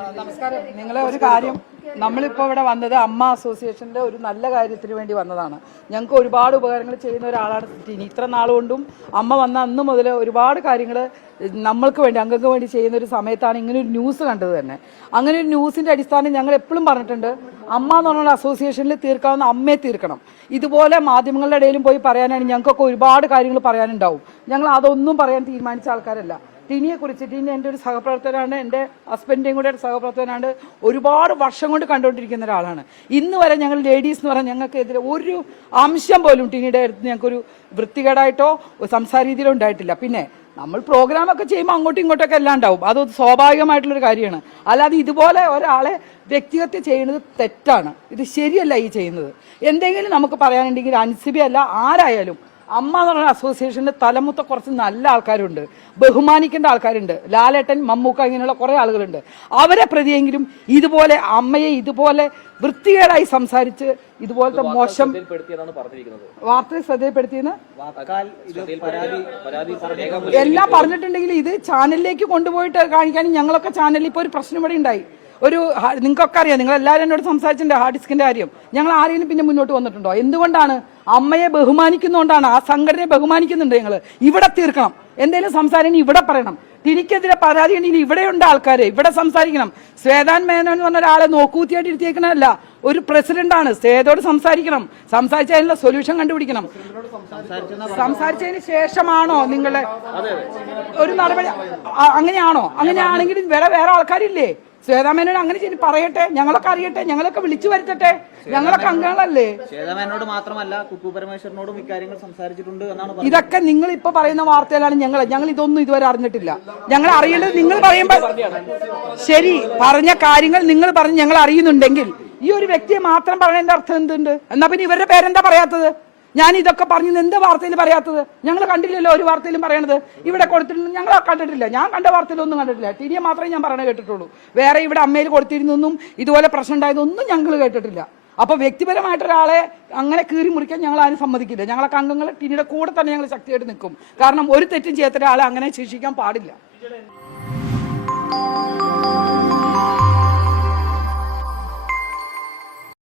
നമസ്കാരം. നിങ്ങളെ ഒരു കാര്യം, നമ്മളിപ്പോൾ ഇവിടെ വന്നത് അമ്മ അസോസിയേഷൻ്റെ ഒരു നല്ല കാര്യത്തിന് വേണ്ടി വന്നതാണ്. ഞങ്ങൾക്ക് ഒരുപാട് ഉപകാരങ്ങൾ ചെയ്യുന്ന ഒരാളാണ് ടിനി. ഇത്ര നാളുകൊണ്ടും അമ്മ വന്ന അന്ന് മുതൽ ഒരുപാട് കാര്യങ്ങൾ നമ്മൾക്ക് വേണ്ടി, അംഗങ്ങൾക്ക് വേണ്ടി ചെയ്യുന്ന ഒരു സമയത്താണ് ഇങ്ങനെ ഒരു ന്യൂസ് കണ്ടത് തന്നെ. അങ്ങനെ ഒരു ന്യൂസിൻ്റെ അടിസ്ഥാനം ഞങ്ങൾ എപ്പോഴും പറഞ്ഞിട്ടുണ്ട്, അമ്മ എന്ന് പറഞ്ഞ അസോസിയേഷനിൽ തീർക്കാവുന്ന അമ്മയെ തീർക്കണം. ഇതുപോലെ മാധ്യമങ്ങളുടെ ഇടയിലും പോയി പറയാനാണ് ഞങ്ങൾക്കൊക്കെ ഒരുപാട് കാര്യങ്ങൾ പറയാനുണ്ടാവും. ഞങ്ങൾ അതൊന്നും പറയാൻ തീരുമാനിച്ച ആൾക്കാരല്ല. ടിനിയെക്കുറിച്ച്, ടിനി എൻ്റെ ഒരു സഹപ്രവർത്തകനാണ്, എൻ്റെ ഹസ്ബൻഡിൻ്റെയും കൂടെ സഹപ്രവർത്തകനാണ്, ഒരുപാട് വർഷം കൊണ്ട് കണ്ടുകൊണ്ടിരിക്കുന്ന ഒരാളാണ്. ഇന്ന് വരെ ഞങ്ങൾ ലേഡീസ് എന്ന് പറഞ്ഞാൽ ഞങ്ങൾക്കെതിരെ ഒരു അംശം പോലും ടിനിയുടെ അടുത്ത് ഞങ്ങൾക്കൊരു വൃത്തികേടായിട്ടോ സംസാര രീതിയിലോ ഉണ്ടായിട്ടില്ല. പിന്നെ നമ്മൾ പ്രോഗ്രാമൊക്കെ ചെയ്യുമ്പോൾ അങ്ങോട്ടും ഇങ്ങോട്ടൊക്കെ എല്ലാം ഉണ്ടാവും, അത് സ്വാഭാവികമായിട്ടുള്ളൊരു കാര്യമാണ്. അല്ലാതെ ഇതുപോലെ ഒരാളെ വ്യക്തിഗത ചെയ്യുന്നത് തെറ്റാണ്, ഇത് ശരിയല്ല ഈ ചെയ്യുന്നത്. എന്തെങ്കിലും നമുക്ക് പറയാനുണ്ടെങ്കിൽ അൻസിബി അല്ല ആരായാലും അമ്മ എന്ന് പറയുന്ന അസോസിയേഷൻ്റെ തലമുത്ത കുറച്ച് നല്ല ആൾക്കാരുണ്ട്, ബഹുമാനിക്കേണ്ട ആൾക്കാരുണ്ട്. ലാലേട്ടൻ, മമ്മൂക്ക, ഇങ്ങനെയുള്ള കുറേ ആളുകളുണ്ട്. അവരെ പ്രതിയെങ്കിലും ഇതുപോലെ അമ്മയെ ഇതുപോലെ വൃത്തികേടായി സംസാരിച്ച് ഇതുപോലത്തെ മോശം വാർത്തയെ ശ്രദ്ധയിൽപ്പെടുത്തിയെന്ന് എല്ലാം പറഞ്ഞിട്ടുണ്ടെങ്കിൽ ഇത് ചാനലിലേക്ക് കൊണ്ടുപോയിട്ട് കാണിക്കാനും ഞങ്ങളൊക്കെ ചാനലിൽ ഇപ്പോൾ ഒരു പ്രശ്നം ഇവിടെ ഉണ്ടായി. നിങ്ങൾക്കൊക്കെ അറിയാം, നിങ്ങൾ എല്ലാവരും എന്നോട് സംസാരിച്ചിട്ടുണ്ട് ഹാർഡ് ഡിസ്കിന്റെ കാര്യം. ഞങ്ങൾ ആരെങ്കിലും പിന്നെ മുന്നോട്ട് വന്നിട്ടുണ്ടോ? എന്തുകൊണ്ടാണ്? അമ്മയെ ബഹുമാനിക്കുന്നതുകൊണ്ടാണ്, ആ സംഘടനയെ ബഹുമാനിക്കുന്നുണ്ട്. ഞങ്ങൾ ഇവിടെ തീർക്കണം, എന്തെങ്കിലും സംസാരം ഇവിടെ പറയണം. തിരിക്കെതിരെ പരാതി ഉണ്ടെങ്കിൽ ഇവിടെയുണ്ട് ആൾക്കാർ, ഇവിടെ സംസാരിക്കണം. ശ്വേതാൻ മേനോൻ എന്ന് പറഞ്ഞ ഒരാളെ നോക്കൂത്തിയായിട്ട് ഇരുത്തിയേക്കണമല്ല, ഒരു പ്രസിഡന്റാണ്. ശ്വേതോട് സംസാരിക്കണം, സംസാരിച്ച് അതിനുള്ള സൊല്യൂഷൻ കണ്ടുപിടിക്കണം. സംസാരിച്ചതിന് ശേഷമാണോ നിങ്ങളുടെ ഒരു നടപടി? അങ്ങനെയാണോ? അങ്ങനെയാണെങ്കിൽ വേറെ ആൾക്കാരില്ലേ? ശ്വേതാമേനോട് അങ്ങനെ പറയട്ടെ, ഞങ്ങളൊക്കെ അറിയട്ടെ, ഞങ്ങളൊക്കെ വിളിച്ചു വരുത്തട്ടെ, ഞങ്ങളൊക്കെ അംഗങ്ങളല്ലേ. ശ്വേതാമേനോട് മാത്രമല്ല കുക്കു പരമേശ്വരനോടും ഇക്കാര്യങ്ങൾ സംസാരിച്ചിട്ടുണ്ട് എന്നാണ്. ഇതൊക്കെ നിങ്ങൾ ഇപ്പൊ പറയുന്ന വാർത്തയിലാണ്. ഞങ്ങൾ ഇതൊന്നും ഇതുവരെ അറിഞ്ഞിട്ടില്ല. ഞങ്ങൾ അറിയേണ്ടത് നിങ്ങൾ പറയുമ്പോ ശരി, പറഞ്ഞ കാര്യങ്ങൾ നിങ്ങൾ പറഞ്ഞ് ഞങ്ങൾ അറിയുന്നുണ്ടെങ്കിൽ ഈ ഒരു വ്യക്തിയെ മാത്രം പറയുന്നതിന്റെ അർത്ഥം എന്തുണ്ട്? എന്നാ പിന്നെ ഇവരുടെ പേരെന്താ പറയാത്തത്? ഞാൻ ഇതൊക്കെ പറഞ്ഞു എന്ത് വാർത്തയിൽ പറയാത്തത്? ഞങ്ങൾ കണ്ടില്ലല്ലോ ഒരു വാർത്തയിലും പറയണത്. ഇവിടെ കൊടുത്തിരുന്നു ഞങ്ങൾ കണ്ടിട്ടില്ല. ഞാൻ കണ്ട വാർത്തയിലൊന്നും കണ്ടിട്ടില്ല. ടിനിയെ മാത്രമേ ഞാൻ പറയണ കേട്ടിട്ടുള്ളൂ. വേറെ ഇവിടെ അമ്മയിൽ കൊടുത്തിരുന്നൊന്നും ഇതുപോലെ പ്രശ്നം ഉണ്ടായതൊന്നും ഞങ്ങൾ കേട്ടിട്ടില്ല. അപ്പൊ വ്യക്തിപരമായിട്ടൊരാളെ അങ്ങനെ കീറി മുറിക്കാൻ ഞങ്ങൾ ആരും സമ്മതിക്കില്ല. ഞങ്ങളൊക്കെ അംഗങ്ങൾ ടിനിയുടെ കൂടെ തന്നെ ഞങ്ങൾ ശക്തിയായിട്ട് നിൽക്കും. കാരണം ഒരു തെറ്റും ചെയ്യാത്ത ഒരാളെ അങ്ങനെ ശിക്ഷിക്കാൻ പാടില്ല.